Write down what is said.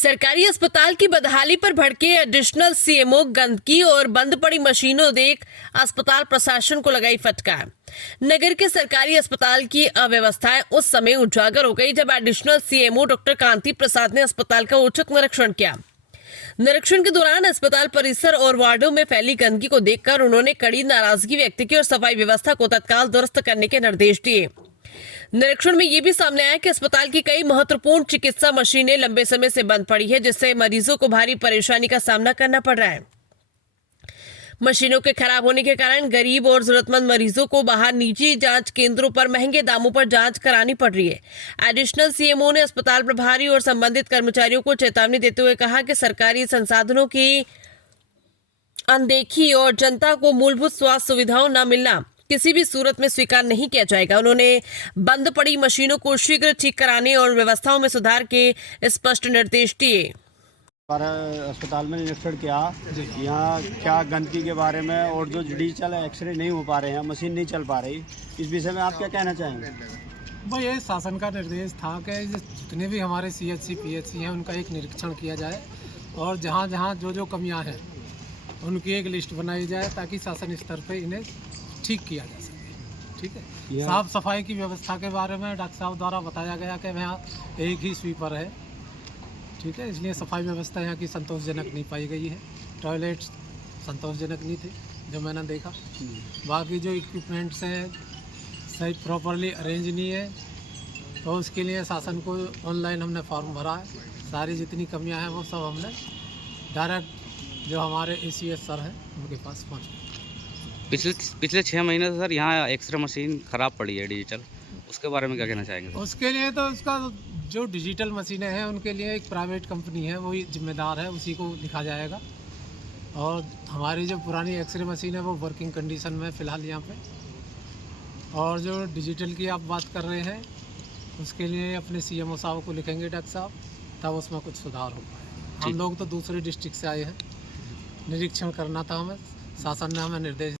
सरकारी अस्पताल की बदहाली पर भड़के एडिशनल सीएमओ गंदगी और बंद पड़ी मशीनों देख अस्पताल प्रशासन को लगाई फटकार। नगर के सरकारी अस्पताल की अव्यवस्थाएं उस समय उजागर हो गई जब एडिशनल सीएमओ डॉक्टर कांति प्रसाद ने अस्पताल का औचक निरीक्षण किया। निरीक्षण के दौरान अस्पताल परिसर और वार्डों में फैली गंदगी को देखकर उन्होंने कड़ी नाराजगी व्यक्त की और सफाई व्यवस्था को तत्काल दुरुस्त करने के निर्देश दिए। निरीक्षण में ये भी सामने आया कि अस्पताल की कई महत्वपूर्ण चिकित्सा मशीनें लंबे समय से बंद पड़ी है, जिससे मरीजों को भारी परेशानी का सामना करना पड़ रहा है। मशीनों के खराब होने के कारण गरीब और जरूरतमंद मरीजों को बाहर निजी जांच केंद्रों पर महंगे दामों पर जांच करानी पड़ रही है। एडिशनल सीएमओ ने अस्पताल प्रभारी और संबंधित कर्मचारियों को चेतावनी देते हुए कहा कि सरकारी संसाधनों की अनदेखी और जनता को मूलभूत स्वास्थ्य सुविधाओं न मिलना किसी भी सूरत में स्वीकार नहीं किया जाएगा। उन्होंने बंद पड़ी मशीनों को शीघ्र ठीक कराने और व्यवस्थाओं में सुधार के स्पष्ट निर्देश दिए। अस्पताल में निरीक्षण किया, यहाँ क्या गंदगी के बारे में और जो डिजिटल एक्सरे नहीं हो पा रहे हैं, मशीन नहीं चल पा रही, इस विषय में आप क्या कहना चाहेंगे? भाई ये शासन का निर्देश था कि जितने भी हमारे सीएचसी पीएचसी हैं उनका एक निरीक्षण किया जाए और जहाँ जहाँ जो कमियाँ हैं उनकी एक लिस्ट बनाई जाए ताकि शासन स्तर पर इन्हें ठीक किया जा सके। ठीक है। साफ सफाई की व्यवस्था के बारे में डॉक्टर साहब द्वारा बताया गया कि यहाँ एक ही स्वीपर है। ठीक है, इसलिए सफाई व्यवस्था यहाँ की संतोषजनक नहीं पाई गई है। टॉयलेट संतोषजनक नहीं थे जो मैंने देखा। बाकी जो इक्विपमेंट्स हैं सही प्रॉपरली अरेंज नहीं है, तो उसके लिए शासन को ऑनलाइन हमने फॉर्म भरा है। सारी जितनी कमियाँ हैं वो सब हमने डायरेक्ट जो हमारे ACS सर हैं उनके पास पहुँचा। पिछले 6 महीने से सर यहाँ एक्सरे मशीन ख़राब पड़ी है डिजिटल, उसके बारे में क्या कहना चाहेंगे? उसके लिए तो उसका जो डिजिटल मशीनें हैं उनके लिए एक प्राइवेट कंपनी है, वही जिम्मेदार है, उसी को लिखा जाएगा। और हमारी जो पुरानी एक्सरे मशीन है वो वर्किंग कंडीशन में फ़िलहाल यहाँ पे। और जो डिजिटल की आप बात कर रहे हैं उसके लिए अपने CMO साहब को लिखेंगे डॉक्टर साहब, तब उसमें कुछ सुधार हो पाए। हम लोग तो दूसरे डिस्ट्रिक्ट से आए हैं, निरीक्षण करना था हमें, शासन ने हमें निर्देश